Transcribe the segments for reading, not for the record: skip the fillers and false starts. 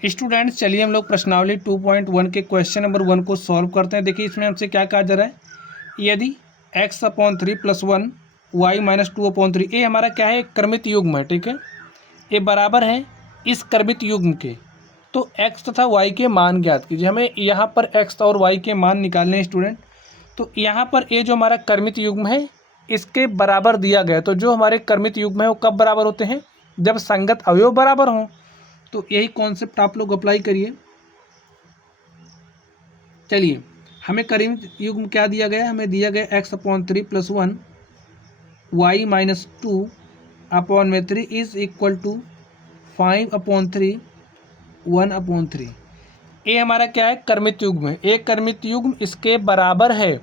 Students चलिए हम लोग प्रश्नावली 2.1 के क्वेश्चन नंबर 1 को सॉल्व करते हैं। देखिए इसमें हमसे क्या कहा जा रहा है, यदि x/3 + 1 y-2/3 ये हमारा क्या है, एक क्रमित युग्म है। ठीक है, ये बराबर है इस क्रमित युग्म के। तो x तथा y के मान ज्ञात कीजिए। हमें यहाँ पर x और y के मान निकालने हैं स्टूडेंट। तो यहाँ पर ये जो हमारा क्रमित युग्म है इसके बराबर दिया गया। तो जो हमारे क्रमित युग्म है वो कब बराबर होते हैं, जब संगत अवयव बराबर हों। तो यही कॉन्सेप्ट आप लोग अप्लाई करिए। चलिए हमें क्रमित युग्म क्या दिया गया, हमें दिया गया x/3 + 1 y-2/3 is equal to 5/3 1/3। ये हमारा क्या है, क्रमित युग्म है। एक क्रमित युग्म इसके बराबर है।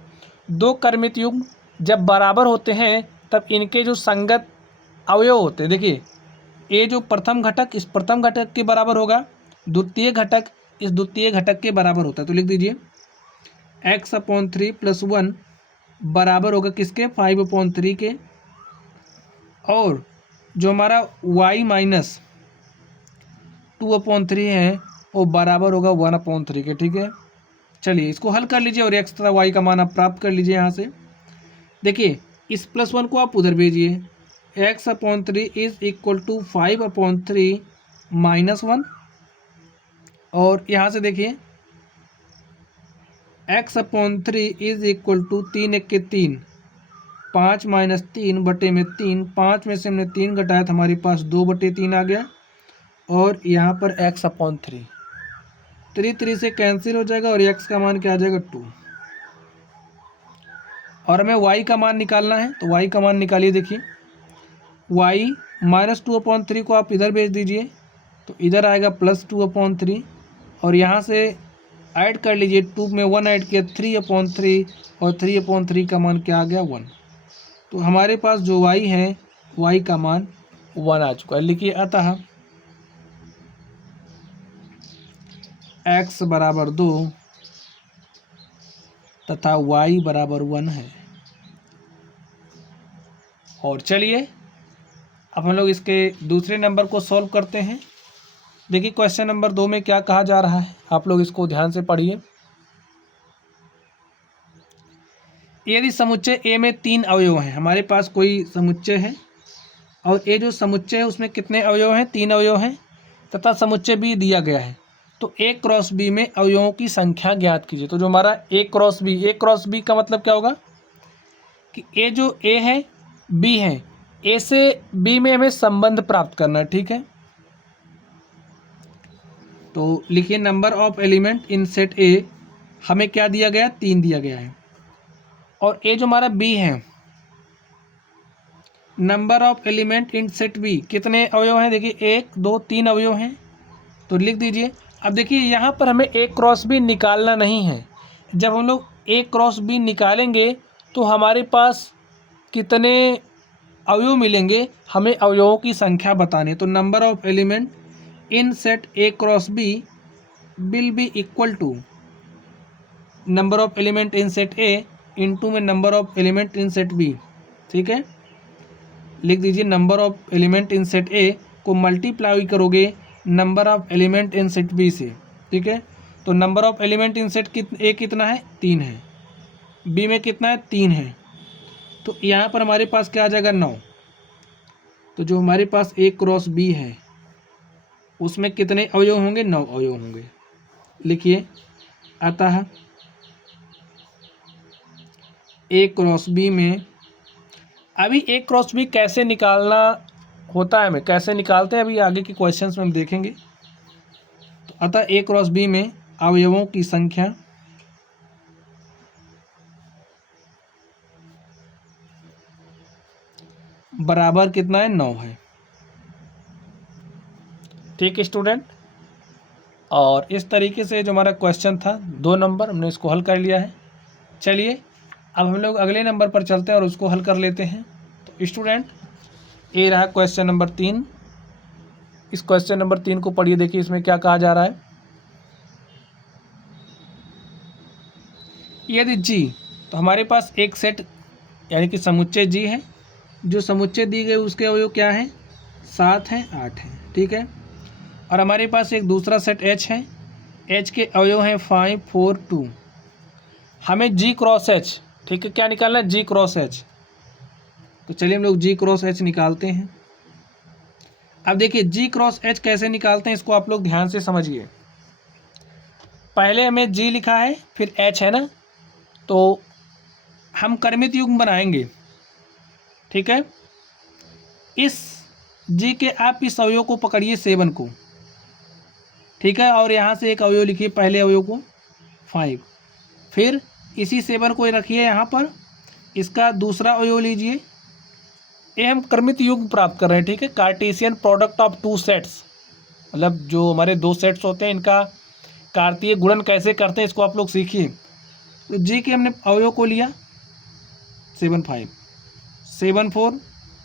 दो क्रमित युग्म जब बराबर होते हैं तब इनके जो संगत अवयव होते हैं, देखिए ये जो प्रथम घटक इस प्रथम घटक के बराबर होगा, द्वितीय घटक इस द्वितीय घटक के बराबर होता है। तो लिख दीजिए x/3 + 1 बराबर होगा किसके, 5/3 के। और जो हमारा y-2/3 है वो बराबर होगा 1/3 के। ठीक है, चलिए इसको हल कर लीजिए और x तथा y का मान आप प्राप्त कर लीजिए। यहाँ से देखिए इस +1 को आप उधर भेजिए, x/3 इज इक्वल टू 5/3 -1। और यहाँ से देखिए x/3 इज इक्वल टू 3 × 1 = 3, 5 - 3/3, 5 में से हमने 3 घटाया तो हमारे पास 2/3 आ गया। और यहाँ पर x/3 3 से कैंसिल हो जाएगा और x का मान क्या आ जाएगा, 2। और हमें y का मान निकालना है, तो y का मान निकालिए। देखिए y -2/3 को आप इधर भेज दीजिए तो इधर आएगा +2/3। और यहाँ से ऐड कर लीजिए, 2 में 1 ऐड किया 3/3 और 3/3 का मान क्या आ गया, 1। तो हमारे पास जो y है y का मान 1 आ चुका है। लिखिए अतः x = 2 तथा y = 1 है। और चलिए अब हम लोग इसके दूसरे नंबर को सॉल्व करते हैं। देखिए क्वेश्चन नंबर 2 में क्या कहा जा रहा है, आप लोग इसको ध्यान से पढ़िए। यदि समुच्चय A में 3 अवयव हैं, हमारे पास कोई समुच्चय है और ये जो समुच्चय है उसमें कितने अवयव हैं, 3 अवयव हैं, तथा समुच्चय B दिया गया है। तो A क्रॉस B में अवयवों की संख्या ज्ञात कीजिए। तो जो हमारा A क्रॉस B का मतलब क्या होगा कि A जो A है B है, A से B में हमें संबंध प्राप्त करना है। ठीक है, तो लिखिए number of element in set A हमें क्या दिया गया, 3 दिया गया है। और A जो हमारा B है, number of element in set B कितने अवयव हैं, देखिए 1 2 3 अवयव हैं। तो लिख दीजिए। अब देखिए यहाँ पर हमें A क्रॉस B निकालना नहीं है। जब हम लोग A क्रॉस B निकालेंगे तो हमारे पास कितने अवयव मिलेंगे, हमें अवयवों की संख्या बतानी है। तो number of element in set A cross B will be equal to number of element in set A into में number of element in set B। ठीक है, लिख दीजिए number of element in set A को multiply करोगे number of element in set B से। ठीक है, तो number of element in set A कितना है, 3 है, B में कितना है, 3 है। तो यहाँ पर हमारे पास क्या आ जाएगा, 9। तो जो हमारे पास A क्रॉस B है उसमें कितने अवयव होंगे, 9 अवयव होंगे। लिखिए अतः A क्रॉस B में, अभी A क्रॉस B कैसे निकालना होता है, हमें कैसे निकालते हैं अभी आगे के क्वेश्चंस में हम देखेंगे। तो अतः A क्रॉस B में अवयवों की संख्या बराबर कितना है, 9 है। ठीक है स्टूडेंट, और इस तरीके से जो हमारा क्वेश्चन था 2 नंबर हमने इसको हल कर लिया है। चलिए अब हम लोग अगले नंबर पर चलते हैं और उसको हल कर लेते हैं। तो स्टूडेंट ये रहा क्वेश्चन नंबर 3। इस क्वेश्चन नंबर 3 को पढ़िए। देखिए इसमें क्या कहा जा रहा है, यदि G, तो हमारे पास एक सेट यानी कि समुच्चय G है। जो समुच्चय दी गई उसके अवयव क्या हैं, 7 हैं 8 हैं। ठीक है, और हमारे पास एक दूसरा सेट H है, H के अवयव हैं 5 4 2। हमें G क्रॉस H, ठीक है, क्या निकालना है, G क्रॉस H। तो चलिए हम लोग G क्रॉस H निकालते हैं। अब देखिए G क्रॉस H कैसे निकालते हैं, इसको आप लोग ध्यान से समझिए। पहले हमें G लिखा है, फिर H है ना, तो हम क्रमित युग्म बनाएंगे, ठीक है। इस G के आप इस अवयव को पकड़िए 7 को, ठीक है, और यहाँ से एक अवयव लिखिए, पहले अवयव को 5, फिर इसी 7 को रखिए यहाँ पर, इसका दूसरा अवयव लीजिए। ये हम क्रमित युग्म प्राप्त कर रहे हैं, ठीक है, Cartesian product of two sets, मतलब जो हमारे दो सेट्स होते हैं इनका कार्तीय गुणन कैसे करते हैं इसको आप लोग सीखिए। तो जी के हमने अवयव को लिया 7 5 7 4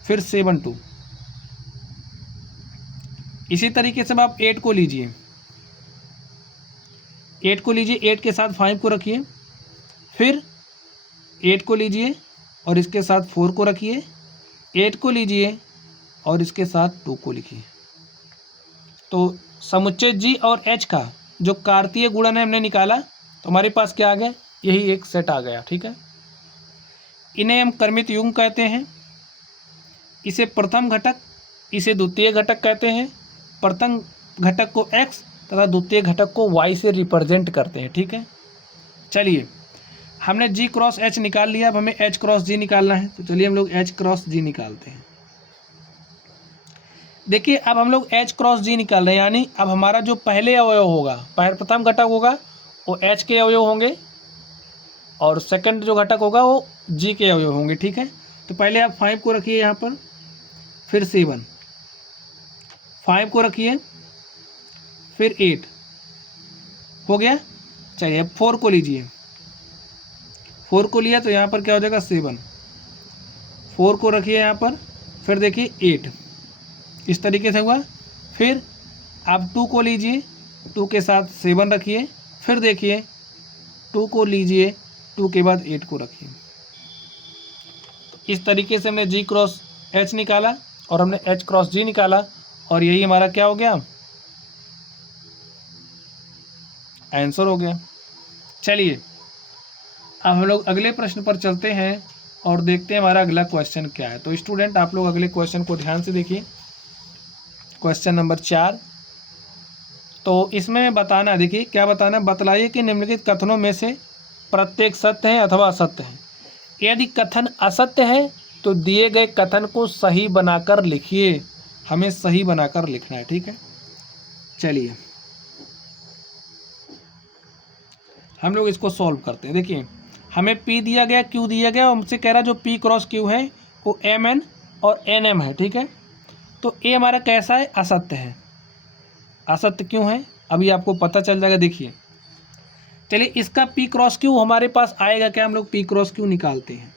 फिर 7 2। इसी तरीके से आप 8 को लीजिए, 8 को लीजिए, 8 के साथ 5 को रखिए, फिर 8 को लीजिए और इसके साथ 4 को रखिए, 8 को लीजिए और इसके साथ 2 को लिखिए। तो समुच्चय G और H का जो कार्तीय गुणन है हमने निकाला, तो हमारे पास क्या आ गया, यही एक सेट आ गया, ठीक है। इन्हें हम क्रमित युग्म कहते हैं। इसे प्रथम घटक, इसे द्वितीय घटक कहते हैं। प्रथम घटक को X तथा द्वितीय घटक को Y से रिप्रेजेंट करते हैं, ठीक है। चलिए हमने G क्रॉस H निकाल लिया, अब हमें H क्रॉस G निकालना है, तो चलिए हम लोग H क्रॉस G निकालते हैं। देखिए अब हम लोग H क्रॉस G निकाल रहे हैं, यानी अब हमारा जो पहले अवयव होगा, प्रथम घटक होगा वो H के अवयव होंगे और सेकंड जो घटक होगा वो G के अवयव होंगे, ठीक है। तो पहले आप 5 को रखिए यहाँ पर, फिर 7, 5 को रखिए, फिर 8 हो गया। चलिए अब 4 को लीजिए, 4 को लिया तो यहाँ पर क्या हो जाएगा 7, 4 को रखिए यहाँ पर, फिर देखिए 8, इस तरीके से हुआ। फिर आप 2 को लीजिए, 2 के साथ 7 रखिए, फिर देखिए 2 को लीजिए, 2 के बाद 8 को रखिए। इस तरीके से हमने G क्रॉस H निकाला और हमने H क्रॉस G निकाला, और यही हमारा क्या हो गया, आंसर हो गया। चलिए अब हम लोग अगले प्रश्न पर चलते हैं और देखते हैं हमारा अगला क्वेश्चन क्या है। तो स्टूडेंट आप लोग अगले क्वेश्चन को ध्यान से देखिए, क्वेश्चन नंबर 4। तो इसमें बताना, देखिए क्या बताना, बतलाइए कि निम्नलिखित कथनों में से प्रत्येक सत्य है अथवा असत्य है। यदि कथन असत्य है तो दिए गए कथन को सही बनाकर लिखिए, हमें सही बनाकर लिखना है, ठीक है। चलिए हम लोग इसको सॉल्व करते हैं। देखिए हमें P दिया गया, Q दिया गया, और हमसे कह रहा जो P क्रॉस Q है वो MN और NM है, ठीक है। तो ये हमारा कैसा है, असत्य है। असत्य क्यों है अभी आपको पता चल जाएगा। देखिए चलिए इसका P क्रॉस Q हमारे पास आएगा क्या, हम लोग P क्रॉस Q निकालते हैं।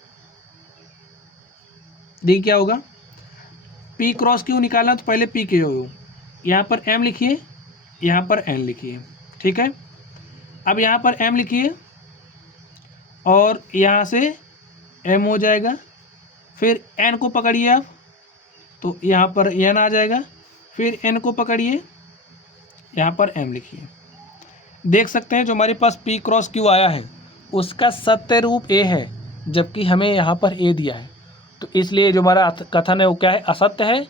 देखिए क्या होगा, P क्रॉस Q निकालना तो पहले P के हो, यहाँ पर M लिखिए, यहाँ पर N लिखिए, ठीक है। अब यहाँ पर M लिखिए और यहाँ से M हो जाएगा, फिर N को पकड़िए आप, तो यहाँ पर N आ जाएगा, फिर N को पकड़िए, यहाँ पर M लिखिए। देख सकते हैं जो हमारे पास P क्रॉस Q आया है उसका सत्य रूप A है, जबकि हमें यहाँ पर A दिया है, तो इसलिए जो हमारा कथन है वो क्या है, असत्य है।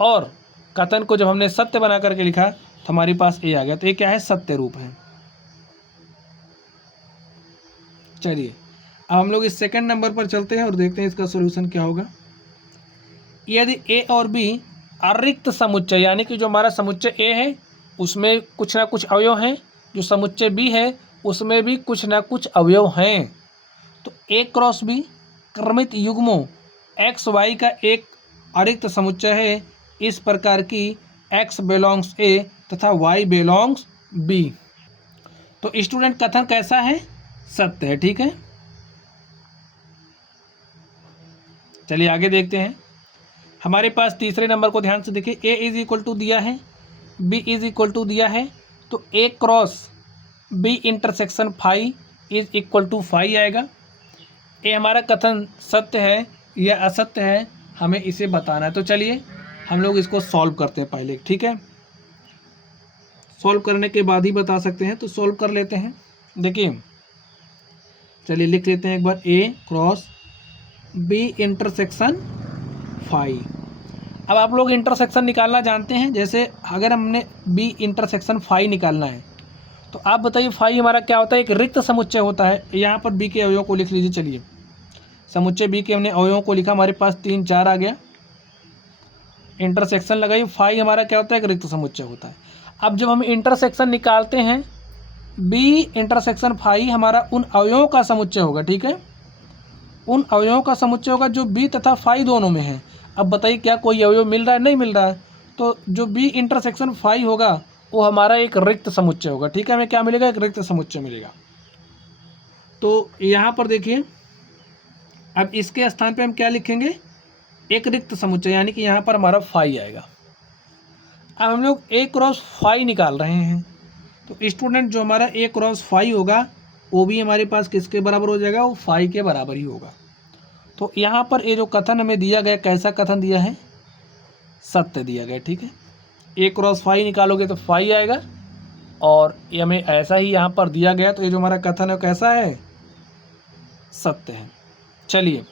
और कथन को जब हमने सत्य बना करके लिखा तो हमारे पास A आ गया, तो ये क्या है, सत्य रूप है। चलिए अब हम लोग इस सेकंड नंबर पर चलते हैं और देखते हैं इसका सॉल्यूशन क्या होगा। यदि A और B अरिक्त समुच्चय, यानी कि जो हमारा समुच्चय A है उसमें कुछ ना कुछ अवयव हैं, जो समुच्चय B है उसमें भी कुछ ना कुछ अवयव हैं, तो A cross B क्रमित युग्मों x y का एक अरिक्त समुच्चय है, इस प्रकार की x बिलोंग्स A तथा y बिलोंग्स B। तो स्टूडेंट कथन कैसा है, सत्य है, ठीक है। चलिए आगे देखते हैं। हमारे पास तीसरे नंबर को ध्यान से देखिए, A इज इक्वल टू दिया है, B इज इक्वल टू दिया है, तो A cross B intersection phi is equal to phi आएगा। ये हमारा कथन सत्य है या असत्य है, हमें इसे बताना है। तो चलिए हम लोग इसको सॉल्व करते हैं पहले, ठीक है। सॉल्व करने के बाद ही बता सकते हैं, तो सॉल्व कर लेते हैं। देखिए चलिए लिख लेते हैं एक बार, ए क्रॉस बी इंटरसेक्शन फाई। अब आप लोग इंटरसेक्शन निकालना जानते हैं, जैसे अगर हमने बी इंटरसेक्शन फाई निकालना है तो आप बताइए फाई हमारा क्या होता है, एक रिक्त समुच्चय होता है। यहाँ पर बी के अवयवों को लिख लीजिए। चलिए समुच्चय बी के हमने अवयवों को लिखा, हमारे पास 3 4 आ गया, इंटरसेक्शन लगाइए। फाई हमारा क्या होता है, एक रिक्त समुच्चय होता है। अब जब हम इंटरसेक्शन निकालते हैं, बी इंटरसेक्शन फाई हमारा उन अवयवों का समुच्चय होगा, ठीक है, उन अवयवों का समुच्चय होगा जो बी तथा फाई दोनों में है। अब बताइए क्या कोई अवयव मिल रहा है, नहीं मिल रहा है, तो जो बी इंटरसेक्शन फाई होगा वो हमारा एक रिक्त समुच्चय होगा, ठीक है, हमें क्या मिलेगा, एक रिक्त समुच्चय मिलेगा। तो यहाँ पर देखिए अब इसके स्थान पे हम क्या लिखेंगे, एक रिक्त समुच्चय, यानी कि यहाँ पर हमारा फाई आएगा। अब हम लोग ए क्रॉस फाई निकाल रहे हैं, तो स्टूडेंट जो हमारा ए क्रॉस फाई होगा वो भी हमारे पास किसके बराबर हो जाएगा, वो फाई के बराबर ही होगा। तो यहाँ पर ये जो कथन हमें दिया गया, कैसा कथन दिया है, सत्य दिया गया, ठीक है। ए क्रॉस फाई निकालोगे तो फाई आएगा, और ये हमें ऐसा ही यहाँ पर दिया गया, तो ये जो हमारा कथन है कैसा है, सत्य है। चलिए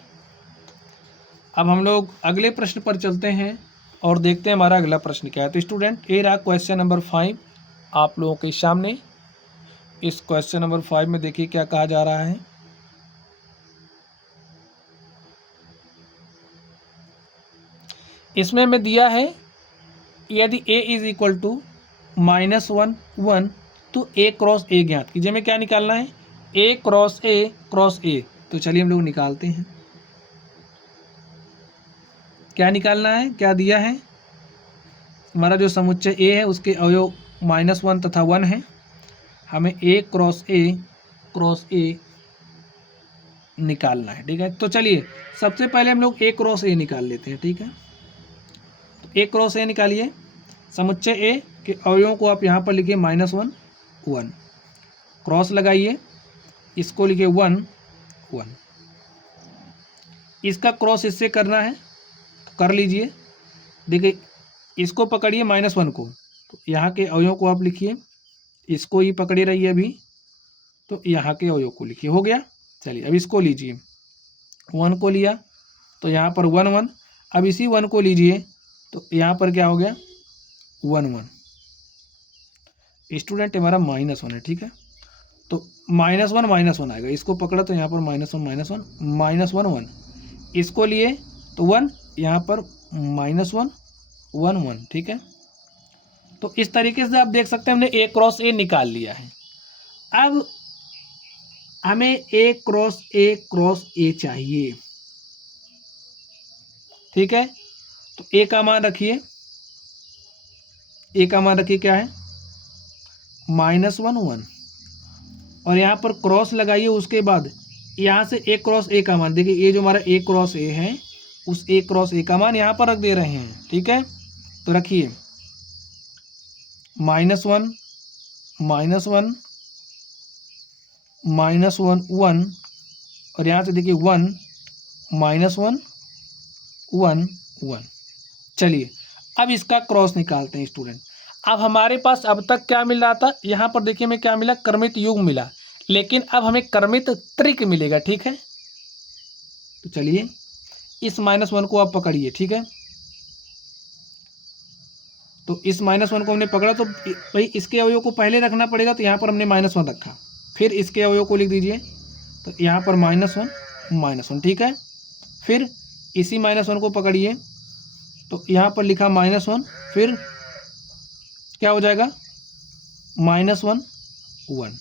अब हम लोग अगले प्रश्न पर चलते हैं और देखते हैं हमारा अगला प्रश्न क्या है। तो स्टूडेंट ये रहा क्वेश्चन नंबर 5 आप लोगों के सामने। इस क्वेश्चन नंबर 5 में देखिए क्या कहा जा रहा है। इसमें हमें दिया है यदि a इज इक्वल टू -1 1 तो a क्रॉस a ज्ञात कीजिए। हमें क्या निकालना है, a क्रॉस a। तो चलिए हम लोग निकालते हैं, क्या निकालना है, क्या दिया है, हमारा जो समुच्चय a है उसके अवयव -1 तथा 1 है। हमें a क्रॉस a निकालना है, ठीक है। तो चलिए सबसे पहले हम लोग a क्रॉस a निकाल लेते हैं, ठीक है। तो a क्रॉस a निकालिए, समुच्चय a के अवयवों को आप यहाँ पर लिखिए -1 1, क्रॉस लगाइए, इसको लिखिए 1 1, इसका क्रॉस इससे करना है तो कर लीजिए। देखिए इसको पकड़िए -1 को, तो यहाँ के अवयवों को आप लिखिए, इसको ही पकड़े रहिए अभी, तो यहाँ के अवयव को लिखिए, हो गया। चलिए अब इसको लीजिए, 1 को लिया तो यहाँ पर 1 1, अब इसी 1 को लीजिए तो यहाँ पर क्या हो गया 1 1। स्टूडेंट हमारा -1 है, ठीक है, तो -1 आएगा, इसको पकड़ा तो यहाँ पर -1 1, इसको लिए तो 1, यहाँ पर -1 1 1, ठीक है। तो इस तरीके से आप देख सकते हैं हमने a क्रॉस a निकाल लिया है। अब हमें a क्रॉस a चाहिए, ठीक है। तो a का मान रखिए, a का मान रखिए क्या है -1 1, और यहाँ पर क्रॉस लगाइए, उसके बाद यहाँ से a क्रॉस a का मान, देखिए ये जो हमारा a क्रॉस a है उस a क्रॉस a का मान यहाँ पर रख दे रहे हैं, ठीक है। तो रखिए -1 1 और यहाँ से देखिए 1 -1 1 1। चलिए अब इसका क्रॉस निकालते हैं स्टूडेंट। अब हमारे पास अब तक क्या मिल रहा था, यहाँ पर देखिए हमें क्या मिला, क्रमित युग्म मिला, लेकिन अब हमें क्रमित त्रिक मिलेगा, ठीक है। तो चलिए इस -1 को आप पकड़िए, ठीक है। तो इस -1 को हमने पकड़ा, तो भाई इसके अवयव को पहले रखना पड़ेगा, तो यहाँ पर हमने -1 रखा, फिर इसके अवयव को लिख दीजिए, तो यहाँ पर -1 ठीक है। फिर इसी -1 को पकड़िए, तो यहाँ पर लिखा -1, फिर क्या हो जाएगा -1 1,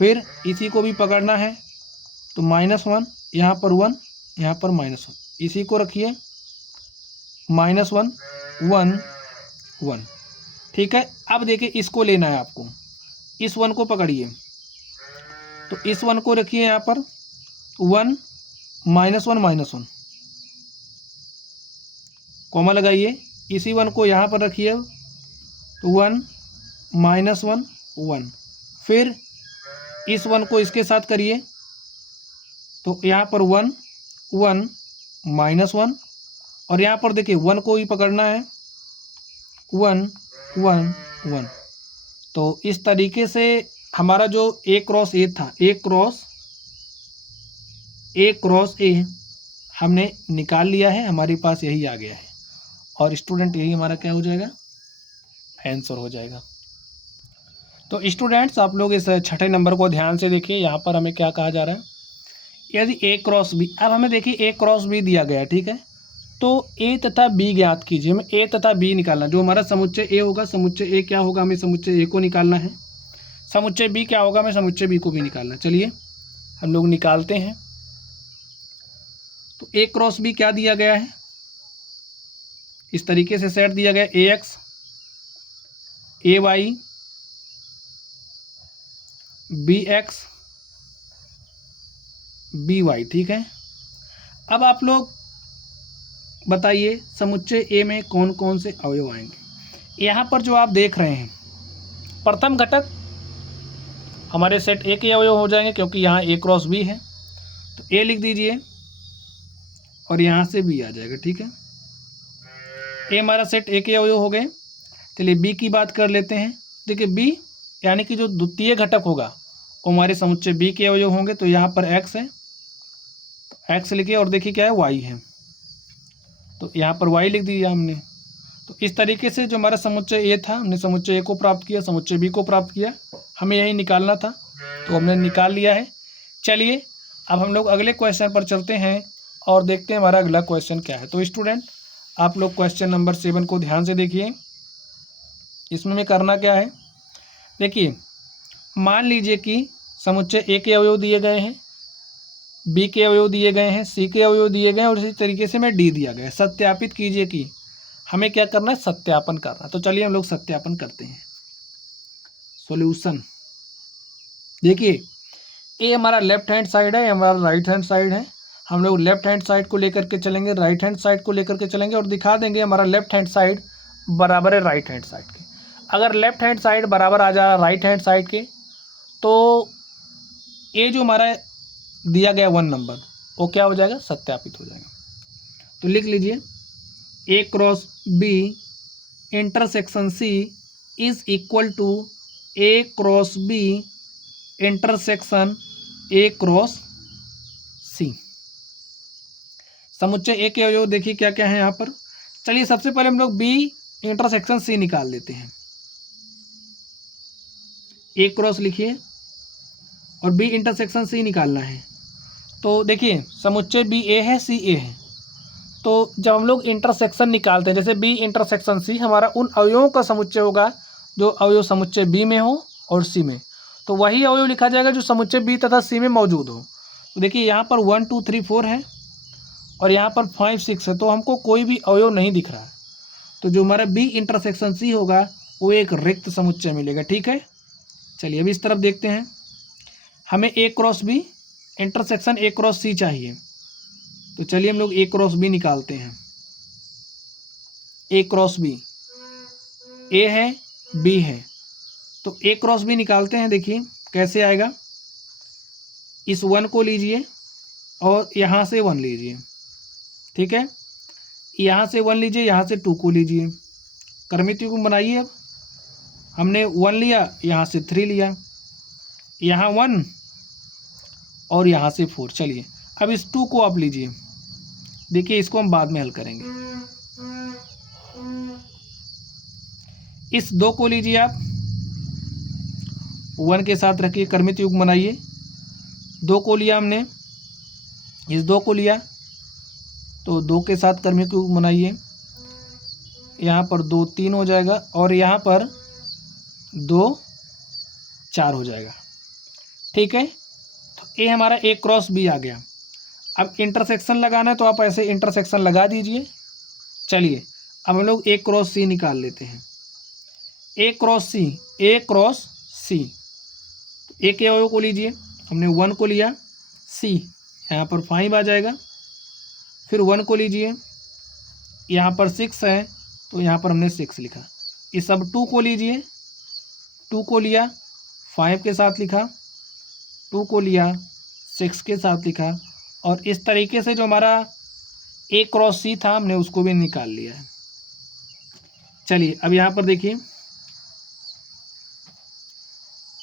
फिर इसी को भी पकड़ना है, तो -1 यहाँ पर 1, यहाँ पर -1, इसी को रखिए -1 1 1, ठीक है। अब देखिए इसको लेना है आपको, इस 1 को पकड़िए, तो इस 1 को रखिए यहाँ पर 1 -1 कॉमा लगाइए, इसी 1 को यहाँ पर रखिए, तो 1 -1 1, फिर इस 1 को इसके साथ करिए, तो यहाँ पर 1 1 -1, और यहाँ पर देखिए 1 को ही पकड़ना है, 1 1 1, तो इस तरीके से हमारा जो ए क्रॉस ए था, ए क्रॉस ए हमने निकाल लिया है, हमारे पास यही आ गया है और स्टूडेंट यही हमारा क्या हो जाएगा, आंसर हो जाएगा। तो स्टूडेंट्स आप लोग इस छठे नंबर को ध्यान से देखिए, यहाँ पर हमें क्या कहा जा रहा है, यदि ए क्रॉस बी, अब हमें देखिए ए क्रॉस बी दिया गया है, ठीक है। तो ए तथा बी ज्ञात कीजिए, हमें ए तथा बी निकालना, जो हमारा समुच्चय ए होगा, समुच्चय ए क्या होगा, हमें समुच्चय ए को निकालना है, समुच्चय बी क्या होगा, हमें समुच्चय बी को भी निकालना। चलिए हम लोग निकालते हैं। तो ए क्रॉस बी क्या दिया गया है, इस तरीके से सेट दिया गया, A x A y B x B y, ठीक है। अब आप लोग बताइए समुच्चय ए में कौन कौन से अवयव आएंगे। यहाँ पर जो आप देख रहे हैं, प्रथम घटक हमारे सेट ए के अवयव हो जाएंगे, क्योंकि यहाँ ए क्रॉस बी है, तो ए लिख दीजिए और यहाँ से बी आ जाएगा, ठीक है। ए हमारा सेट ए के अवयव हो गए। चलिए बी की बात कर लेते हैं। देखिए बी यानी कि जो द्वितीय घटक होगा वो हमारे समुच्चय बी के अवयव होंगे, तो यहाँ पर एक्स है, एक्स लिखिए और देखिए क्या है, वाई है, तो यहाँ पर वाई लिख दिया हमने। तो इस तरीके से जो हमारा समुच्चय ए था, हमने समुच्चय ए को प्राप्त किया, समुच्चय बी को प्राप्त किया, हमें यही निकालना था तो हमने निकाल लिया है। चलिए अब हम लोग अगले क्वेश्चन पर चलते हैं और देखते हैं हमारा अगला क्वेश्चन क्या है। तो स्टूडेंट आप लोग क्वेश्चन नंबर 7 को ध्यान से देखिए। इसमें में करना क्या है, देखिए मान लीजिए कि समुच्चय ए के अवयव दिए गए हैं, बी के अवयव दिए गए हैं, सी के अवयव दिए गए हैं और इसी तरीके से में डी दिया गया है। सत्यापित कीजिए कि हमें क्या करना है, सत्यापन करना है। तो चलिए हम लोग सत्यापन करते हैं। सॉल्यूशन देखिए ए हमारा लेफ्ट हैंड साइड है, हमारा राइट हैंड साइड है। हम लोग लेफ्ट हैंड साइड को लेकर के चलेंगे, राइट हैंड साइड को लेकर के चलेंगे और दिखा देंगे हमारा लेफ्ट हैंड साइड बराबर है राइट हैंड साइड के। अगर लेफ्ट हैंड साइड बराबर आ जा राइट हैंड साइड के, तो ये जो हमारा दिया गया 1 नंबर वो क्या हो जाएगा, सत्यापित हो जाएगा। तो लिख लीजिए A cross B intersection C is equal to A cross B intersection A cross C. समुच्चय ए के अवयव देखिए क्या क्या है यहाँ पर। चलिए सबसे पहले हम लोग बी इंटरसेक्शन सी निकाल लेते हैं। ए क्रॉस लिखिए और बी इंटरसेक्शन सी निकालना है। तो देखिए समुच्चय बी ए है, सी ए है, तो जब हम लोग इंटरसेक्शन निकालते हैं, जैसे बी इंटरसेक्शन सी हमारा उन अवयवों का समुच्चय होगा जो अवयव समुच्चय बी में हो और सी में, तो वही अवयव लिखा जाएगा जो समुच्चय बी तथा सी में मौजूद हो। तो देखिए यहाँ पर 1 2 3 4 है और यहाँ पर 5 6 है, तो हमको कोई भी अवयव नहीं दिख रहा है। तो जो हमारा बी इंटरसेक्शन सी होगा वो एक रिक्त समुच्चय मिलेगा, ठीक है। चलिए अभी इस तरफ देखते हैं, हमें A cross B intersection A cross C चाहिए। तो चलिए हम लोग ए क्रॉस बी निकालते हैं। ए क्रॉस बी, ए है बी है, तो ए क्रॉस बी निकालते हैं। देखिए कैसे आएगा, इस 1 को लीजिए और यहाँ से 1 लीजिए, ठीक है। यहाँ से 1 लीजिए, यहाँ से 2 को लीजिए, क्रमित युग्म बनाइए। अब हमने 1 लिया, यहाँ से 3 लिया, यहाँ 1 और यहाँ से 4। चलिए अब इस 2 को आप लीजिए, देखिए इसको हम बाद में हल करेंगे। इस 2 को लीजिए आप, 1 के साथ रखिए, क्रमित युग्म बनाइए। 2 को लिया हमने, इस 2 को लिया तो 2 के साथ क्रमित युग्म बनाइए। यहाँ पर 2 3 हो जाएगा और यहाँ पर 2 4 हो जाएगा, ठीक है। तो ये हमारा ए क्रॉस बी आ गया। अब इंटरसेक्शन लगाना है तो आप ऐसे इंटरसेक्शन लगा दीजिए। चलिए अब हम लोग ए क्रॉस सी निकाल लेते हैं। ए क्रॉस सी, ए क्रॉस सी, ए के अवयव को लीजिए, हमने 1 को लिया, सी यहाँ पर 5 आ जाएगा, फिर 1 को लीजिए, यहाँ पर 6 है तो यहाँ पर हमने 6 लिखा। इस अब 2 को लीजिए, 2 को लिया, 5 के साथ लिखा, 2 को लिया, 6 के साथ लिखा और इस तरीके से जो हमारा ए क्रॉस सी था हमने उसको भी निकाल लिया है। चलिए अब यहाँ पर देखिए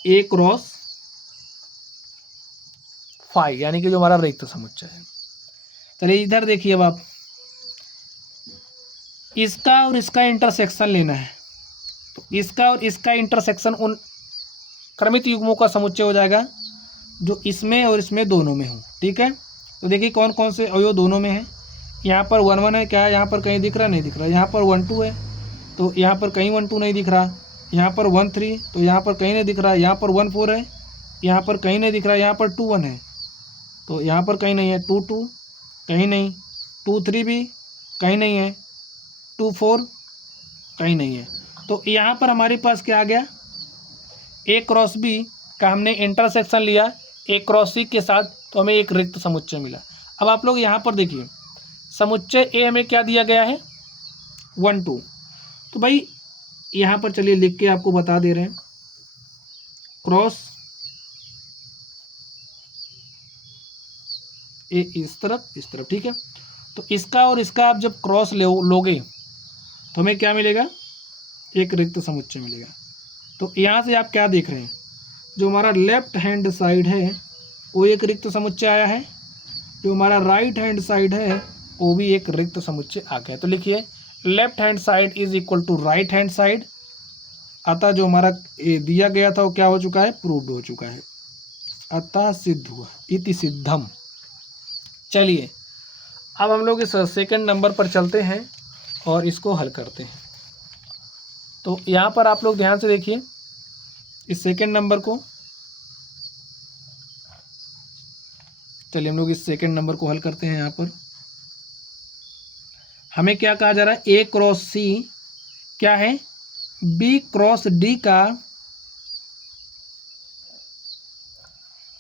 ए क्रॉस फाइव, यानी कि जो हमारा रिक्त समुच्चय है। चलिए इधर देखिए, अब आप इसका और इसका इंटरसेक्शन लेना है, तो इसका और इसका इंटरसेक्शन उन क्रमित युग्मों का समुच्चय हो जाएगा जो इसमें और इसमें दोनों में हो। ठीक है, तो देखिए कौन कौन से अवयव दोनों में हैं। यहाँ पर 1 1 है, क्या है यहाँ पर कहीं दिख रहा, नहीं दिख रहा। यहाँ पर 1 2 है, तो यहाँ पर कहीं 1 2 नहीं दिख रहा। यहाँ पर 1 3, तो यहाँ पर कहीं नहीं दिख रहा। यहाँ पर 1 4 है, यहाँ पर कहीं नहीं दिख रहा। यहाँ पर 2 1 है, तो यहाँ पर कहीं नहीं है। 2 2 कहीं नहीं, 2 3 भी कहीं नहीं है, 2 4 कहीं नहीं है। तो यहाँ पर हमारे पास क्या आ गया, ए क्रॉस बी का हमने इंटरसेक्शन लिया ए क्रॉस सी के साथ, तो हमें एक रिक्त समुच्चय मिला। अब आप लोग यहाँ पर देखिए, समुच्चय ए हमें क्या दिया गया है, 1 2। तो भाई यहाँ पर चलिए लिख के आपको बता दे रहे हैं, क्रॉस ए इस तरफ। ठीक है, तो इसका और इसका आप जब क्रॉस लोगे तो हमें क्या मिलेगा, एक रिक्त समुच्चय मिलेगा। तो यहाँ से आप क्या देख रहे हैं, जो हमारा लेफ्ट हैंड साइड है वो एक रिक्त समुच्चय आया है, जो हमारा राइट हैंड साइड है वो भी एक रिक्त समुच्चय आ गया। तो लिखिए left hand side is equal to right hand side, अतः जो हमारा दिया गया था वो क्या हो चुका है, प्रूव्ड हो चुका है, अतः सिद्ध हुआ, इति सिद्धम। चलिए अब हम लोग इस सेकंड नंबर पर चलते हैं और इसको हल करते हैं। तो यहाँ पर आप लोग ध्यान से देखिए इस सेकंड नंबर को। चलिए हम लोग इस सेकंड नंबर को हल करते हैं। यहाँ पर हमें क्या कहा जा रहा है, ए क्रॉस सी क्या है, बी क्रॉस डी का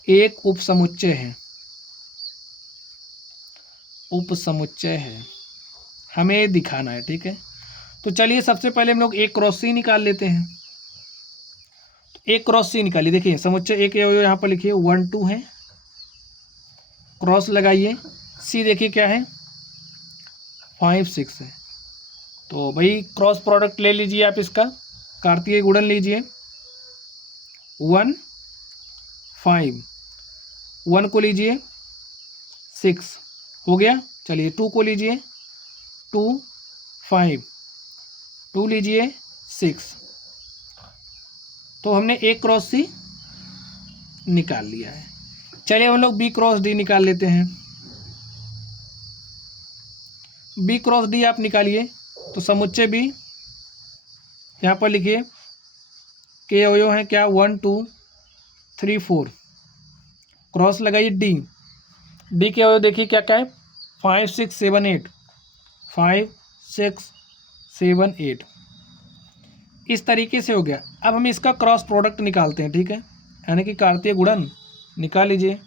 एक उपसमुच्चय है, उपसमुच्चय है, हमें दिखाना है। ठीक है, तो चलिए सबसे पहले हम लोग ए क्रॉस सी निकाल लेते हैं। ए क्रॉस सी निकालिए, देखिए समुच्चय ए के यहाँ पर लिखिए 1 2 है, क्रॉस लगाइए, सी देखिए क्या है 5 6 है। तो भाई क्रॉस प्रोडक्ट ले लीजिए आप, इसका कार्तीय गुणन लीजिए, 1 5, 1 को लीजिए 6 हो गया। चलिए 2 को लीजिए 2 5, 2 लीजिए 6, तो हमने ए क्रॉस सी निकाल लिया है। चलिए हम लोग बी क्रॉस डी निकाल लेते हैं। बी क्रॉस डी आप निकालिए, तो समुच्चय बी यहाँ पर लिखिए के अवयव हैं क्या, 1 2 3 4, क्रॉस लगाइए डी, डी के अवयव देखिए क्या क्या है, 5 6 7 8, 5 6 7 8, इस तरीके से हो गया। अब हम इसका क्रॉस प्रोडक्ट निकालते हैं। ठीक है, यानी कि कार्तीय गुणन निकाल लीजिए।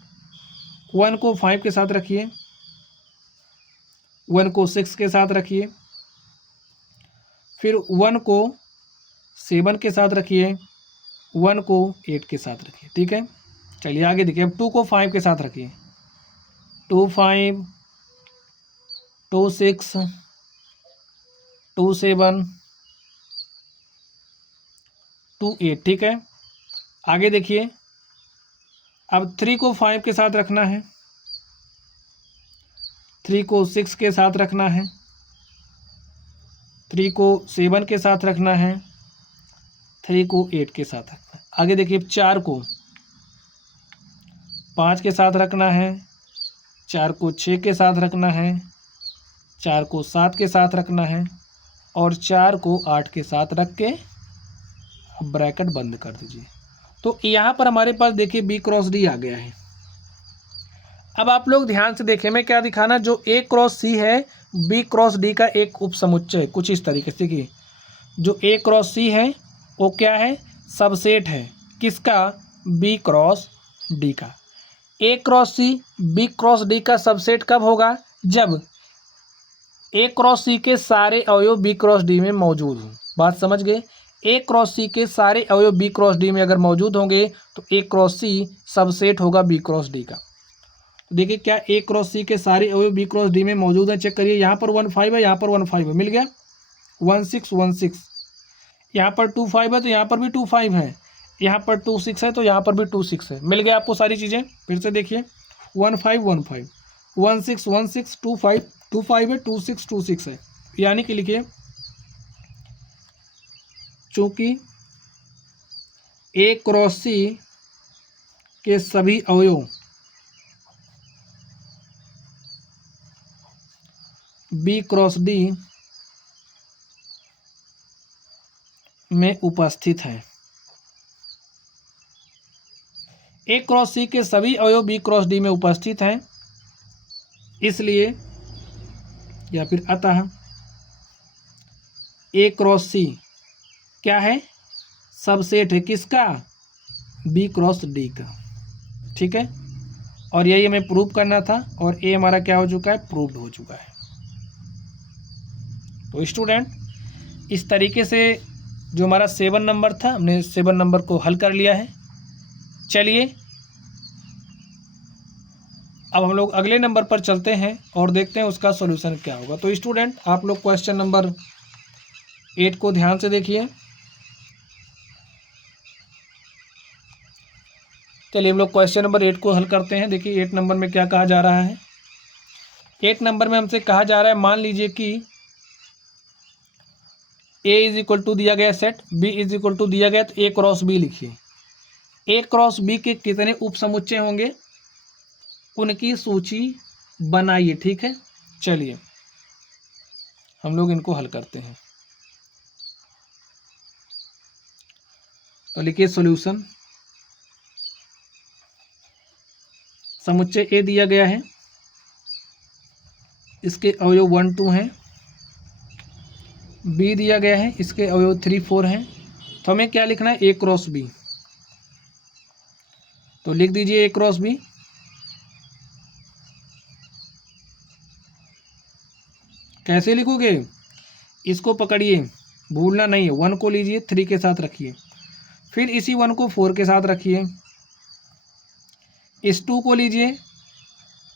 1 को 5 के साथ रखिए, 1 को 6 के साथ रखिए, फिर 1 को 7 के साथ रखिए, 1 को 8 के साथ रखिए। ठीक है, चलिए आगे देखिए। अब 2 को 5 के साथ रखिए, 2 5, 2 6, 2 7, 2 8। ठीक है, आगे देखिए। अब 3 को 5 के साथ रखना है, 3 को 6 के साथ रखना है, 3 को 7 के साथ रखना है, 3 को 8 के साथ रखना है। आगे देखिए 4 को 5 के साथ रखना है, 4 को 6 के साथ रखना है, 4 को 7 के साथ रखना है, और 4 को 8 के साथ रख के ब्रैकेट बंद कर दीजिए। तो यहाँ पर हमारे पास देखिए बी क्रॉस डी आ गया है। अब आप लोग ध्यान से देखें, मैं क्या दिखाना, जो ए क्रॉस सी है बी क्रॉस डी का एक उपसमुच्चय कुछ इस तरीके से। देखिए जो ए क्रॉस सी है वो क्या है, सबसेट है किसका, बी क्रॉस डी का। A cross C B cross D का सबसेट कब होगा, जब ए क्रॉस सी के सारे अवयव बी क्रॉस डी में मौजूद हों। बात समझ गए, ए क्रॉस सी के सारे अवयव बी क्रॉस डी में अगर मौजूद होंगे तो ए क्रॉस सी सबसेट होगा बी क्रॉस डी का। देखिए क्या ए क्रॉस सी के सारे अवयव बी क्रॉस डी में मौजूद हैं, चेक करिए। यहाँ पर 1 5 है, यहाँ पर 1 5 है, मिल गया। 1 6 1 6, यहाँ पर 2 5 है तो यहाँ पर भी 2 5 है, यहाँ पर 2 6 है तो यहाँ पर भी 2 6 है। मिल गया आपको सारी चीज़ें। फिर से देखिए 1 5 1 5 1 6 1 6 2 5 2 5 है 2 6 2 6 है। यानी कि लिखिए चूँकि ए क्रॉस सी के सभी अवयव बी क्रॉस डी में उपस्थित है। ए क्रॉस सी के सभी अवयव बी क्रॉस डी में उपस्थित हैं, इसलिए या फिर अतः ए क्रॉस सी क्या है, सबसेट है किसका, बी क्रॉस डी का। ठीक है, और यही हमें प्रूव करना था और ए हमारा क्या हो चुका है, प्रूव्ड हो चुका है। तो स्टूडेंट इस तरीके से जो हमारा 7 नंबर था, हमने 7 नंबर को हल कर लिया है। चलिए अब हम लोग अगले नंबर पर चलते हैं और देखते हैं उसका सॉल्यूशन क्या होगा। तो स्टूडेंट आप लोग क्वेश्चन नंबर 8 को ध्यान से देखिए। चलिए हम लोग क्वेश्चन नंबर 8 को हल करते हैं। देखिए 8 नंबर में क्या कहा जा रहा है। 8 नंबर में हमसे कहा जा रहा है, मान लीजिए कि ए इज इक्वल टू दिया गया set, B is equal to दिया गया, तो ए क्रॉस बी लिखिए। ए क्रॉस बी के कितने उप समुच्चय होंगे, उनकी सूची बनाइए। ठीक है, चलिए हम लोग इनको हल करते हैं। तो लिखिए सॉल्यूशन। समुच्चय ए दिया गया है, इसके अवयव 1 2 हैं। बी दिया गया है, इसके अवयव 3 4 हैं। तो हमें क्या लिखना है, ए क्रॉस बी। तो लिख दीजिए ए क्रॉस बी। कैसे लिखोगे, इसको पकड़िए, भूलना नहीं है। 1 को लीजिए 3 के साथ रखिए, फिर इसी 1 को 4 के साथ रखिए, इस 2 को लीजिए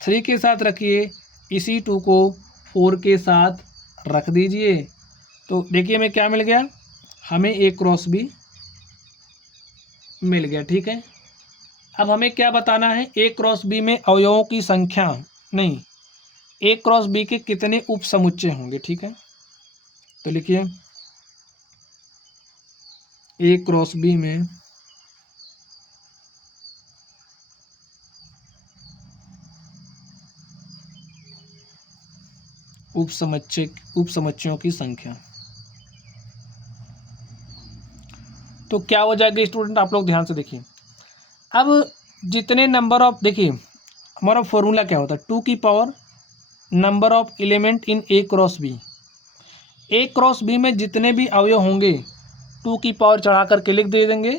3 के साथ रखिए, इसी 2 को 4 के साथ रख दीजिए। तो देखिए हमें क्या मिल गया, हमें ए क्रॉस बी मिल गया। ठीक है, अब हमें क्या बताना है, ए क्रॉस बी में अवयवों की संख्या नहीं, ए क्रॉस बी के कितने उप समुच्चय होंगे। ठीक है, तो लिखिए ए क्रॉस बी में उप समुच्चयों की संख्या। तो क्या हो जाएगा स्टूडेंट, आप लोग ध्यान से देखिए। अब जितने नंबर ऑफ, देखिए हमारा फॉर्मूला क्या होता है, 2 की power number of element in A cross B. A cross B में जितने भी अवयव होंगे 2 की पावर चढ़ा करके लिख दे देंगे,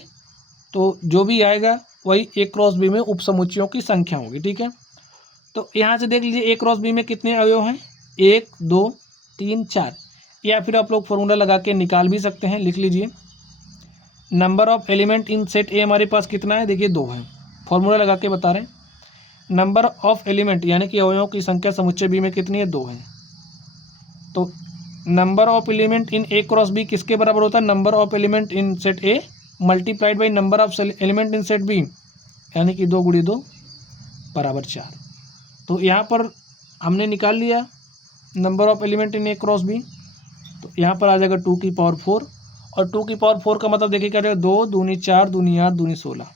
तो जो भी आएगा वही ए क्रॉस बी में उप समुच्चयों की संख्या होगी। ठीक है, तो यहाँ से देख लीजिए ए क्रॉस बी में कितने अवयव हैं, 1 2 3 4, या फिर आप लोग फॉर्मूला लगा के निकाल भी सकते हैं। लिख लीजिए number of element in set ए हमारे पास कितना है, देखिए 2 है, फॉर्मूला लगा के बता रहे हैं। नंबर ऑफ एलिमेंट यानी कि अवयवों की संख्या समुच्चय बी में कितनी है, 2 है। तो number of element in A cross B किसके बराबर होता है, number of element in set A multiplied by number of element in set B, यानी कि 2 × 2 बराबर 4। तो यहाँ पर हमने निकाल लिया number of element in A cross B, तो यहाँ पर आ जाएगा 2 की पावर 4, और 2 की पावर 4 का मतलब देखिए क्या जाएगा, 2 दूनी 4 दूनी 8 दूनी 16।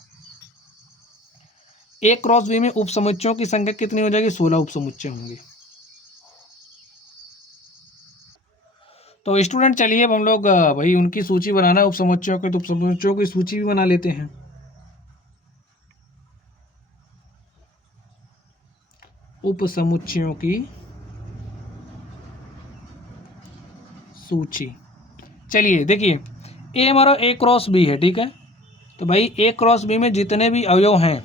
ए क्रॉस बी में उप समुच्चयों की संख्या कितनी हो जाएगी, 16 उप समुच्चय होंगे। तो स्टूडेंट चलिए अब हम लोग भाई उनकी सूची बनाना है उप समुच्चयों की, तो उप समुच्चयों की सूची भी बना लेते हैं। उप समुच्चयों की सूची। चलिए देखिए ए हमारा ए क्रॉस बी है। ठीक है, तो भाई ए क्रॉस बी में जितने भी अवयव हैं,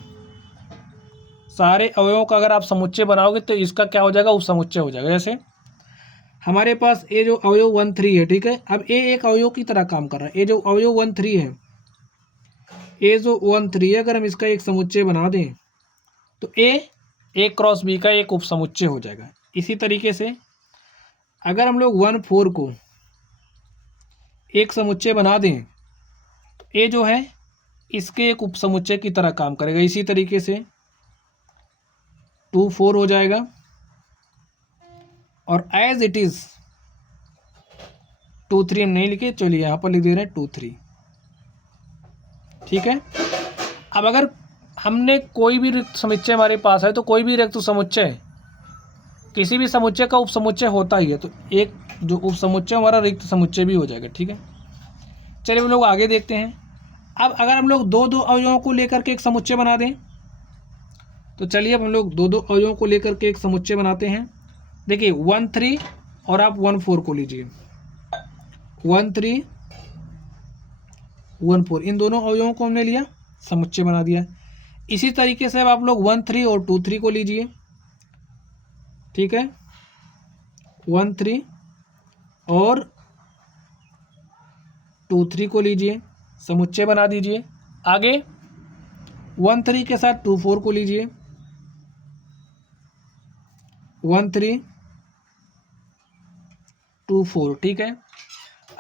सारे अवयवों का अगर आप समुच्चय बनाओगे तो इसका क्या हो जाएगा, उप समुच्चय हो जाएगा। जैसे हमारे पास ए जो अवयव 1 3 है, ठीक है, अब ए एक अवयव की तरह काम कर रहा है। ए जो अवयव 1 3 है, ए जो 1 3 है, अगर हम इसका एक समुच्चय बना दें तो ए क्रॉस बी का एक उप समुच्चय हो जाएगा। इसी तरीके से अगर हम लोग 1 4 को एक समुच्चय बना दें तो ए जो है इसके एक उपसमुच्चय की तरह काम करेगा। इसी तरीके से 2 4 हो जाएगा और एज इट इज़ 2 3 हम नहीं लिखे, चलिए यहाँ पर लिख दे रहे हैं 2 3। ठीक है। अब अगर हमने कोई भी रिक्त समुच्चय हमारे पास है तो कोई भी रिक्त समुच्चय किसी भी समुच्चय का उपसमुच्चय होता ही है, तो एक जो उपसमुच्चय हमारा रिक्त समुच्चय भी हो जाएगा। ठीक है। चलिए हम लोग आगे देखते हैं। अब अगर हम लोग दो दो अवयवों को लेकर के एक समुच्चय बना दें, तो चलिए अब हम लोग दो दो अवयवों को लेकर के एक समुच्चय बनाते हैं। देखिए 1 3 और आप 1 4 को लीजिए। 1 3 1 4 इन दोनों अवयवों को हमने लिया, समुच्चय बना दिया। इसी तरीके से अब आप लोग 1 3 और 2 3 को लीजिए। ठीक है। 1 3 और 2 3 को लीजिए, समुच्चय बना दीजिए। आगे 1 3 के साथ 2 4 को लीजिए। 1 3 2 4। ठीक है।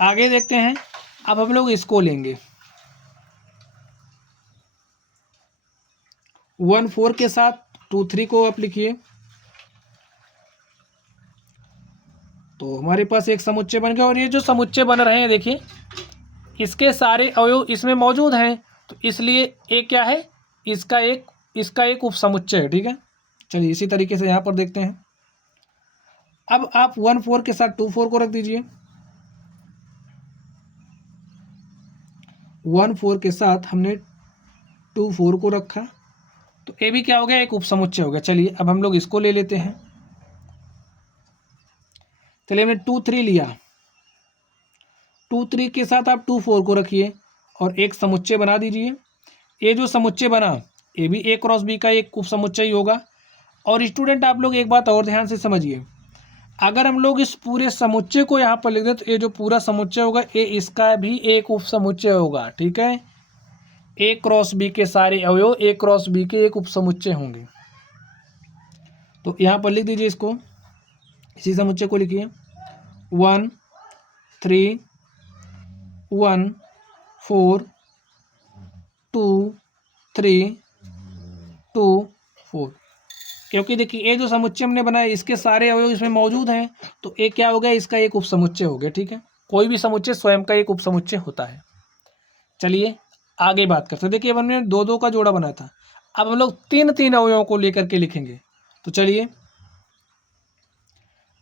आगे देखते हैं। अब हम लोग इसको लेंगे 1 4 के साथ 2 3 को आप लिखिए, तो हमारे पास एक समुच्चय बन गया। और ये जो समुच्चय बन रहे हैं देखिए, इसके सारे अवयव इसमें मौजूद हैं, तो इसलिए एक क्या है, इसका एक उपसमुच्चय है। ठीक है। चलिए इसी तरीके से यहाँ पर देखते हैं। अब आप 1 4 के साथ 2 4 को रख दीजिए। 1 4 के साथ हमने 2 4 को रखा, तो ये भी क्या हो गया, एक उपसमुच्चय हो गया। चलिए अब हम लोग इसको ले लेते हैं। चलिए हमने 2 3 लिया, 2 3 के साथ आप 2 4 को रखिए और एक समुच्चय बना दीजिए। ये जो समुच्चय बना ये भी ए क्रॉस बी का एक उपसमुच्चय ही होगा। और स्टूडेंट आप लोग एक बात और ध्यान से समझिए, अगर हम लोग इस पूरे समुच्चय को यहाँ पर लिख दें तो ये जो पूरा समुच्चय होगा ये इसका भी एक उपसमुच्चय होगा। ठीक है। ए क्रॉस बी के सारे अवयव ए क्रॉस बी के एक उपसमुच्चय होंगे। तो यहाँ पर लिख दीजिए इसको, इसी समुच्चय को लिखिए 1 3 1 4 2 3 2 4। क्योंकि देखिए ये जो समुच्चय हमने बनाया इसके सारे अवयव इसमें मौजूद हैं, तो ये क्या हो गया, इसका एक उपसमुच्चय हो गया। ठीक है। कोई भी समुच्चय स्वयं का एक उपसमुच्चय होता है। चलिए आगे बात करते हैं। देखिए अब हमने 2 2 का जोड़ा बनाया था, अब हम लोग 3 3 अवयवों को लेकर के लिखेंगे। तो चलिए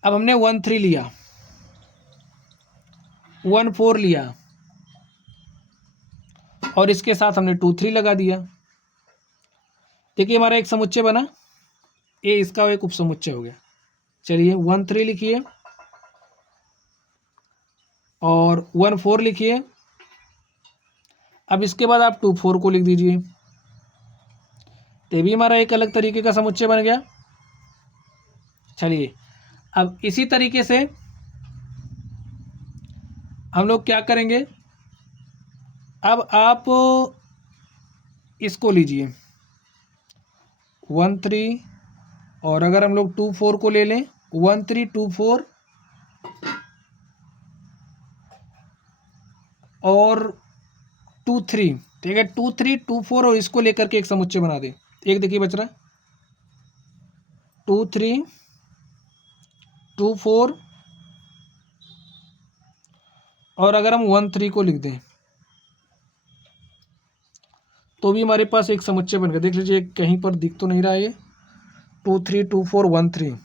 अब हमने 1 3 लिया, 1 4 लिया और इसके साथ हमने 2 3 लगा दिया। देखिए हमारा एक समुच्चय बना, ये इसका एक उपसमुच्चय हो गया। चलिए 1 3 लिखिए और 1 4 लिखिए। अब इसके बाद आप 2 4 को लिख दीजिए, तो भी हमारा एक अलग तरीके का समुच्चय बन गया। चलिए अब इसी तरीके से हम लोग क्या करेंगे, अब आप इसको लीजिए 1 3 और अगर हम लोग 2 4 को ले लें 1 3 2 4 और 2 3। ठीक है। 2 3 2 4 और इसको लेकर के एक समुच्चय बना दें। एक देखिए बच रहा 2 3 2 4 और अगर हम 1 3 को लिख दें तो भी हमारे पास एक समुच्चय बन गया। देख लीजिए कहीं पर दिख तो नहीं रहा है, ये 2 3 2 4 1 3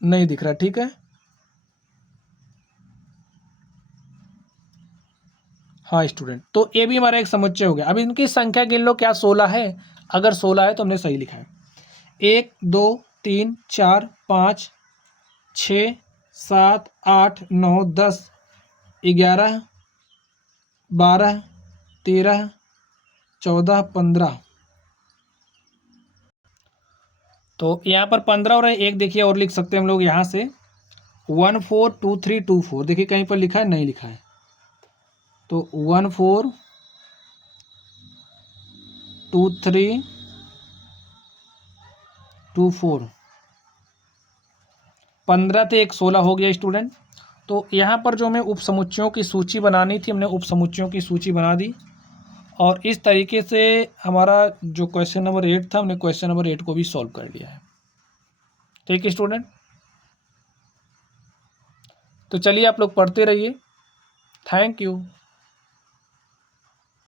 नहीं दिख रहा। ठीक है। हाँ स्टूडेंट, तो ये भी हमारा एक समुच्चय हो गया। अब इनकी संख्या गिन लो, क्या 16 है? अगर 16 है तो हमने सही लिखा है। 1 2 3 4 5 6 7 8 9 10 11 12 13 14 15। तो यहाँ पर 15 और एक देखिए और लिख सकते हैं हम लोग यहाँ से 1 4 2 3 2 4। देखिए कहीं पर लिखा है, नहीं लिखा है, तो 1 4 2 3 2 4। 15 थे, एक 16 हो गया स्टूडेंट। तो यहाँ पर जो हमें उपसमुच्चयों की सूची बनानी थी, हमने उपसमुच्चयों की सूची बना दी। और इस तरीके से हमारा जो क्वेश्चन नंबर 8 था, हमने क्वेश्चन नंबर 8 को भी सॉल्व कर लिया है। ठीक है स्टूडेंट, तो चलिए आप लोग पढ़ते रहिए। Thank you.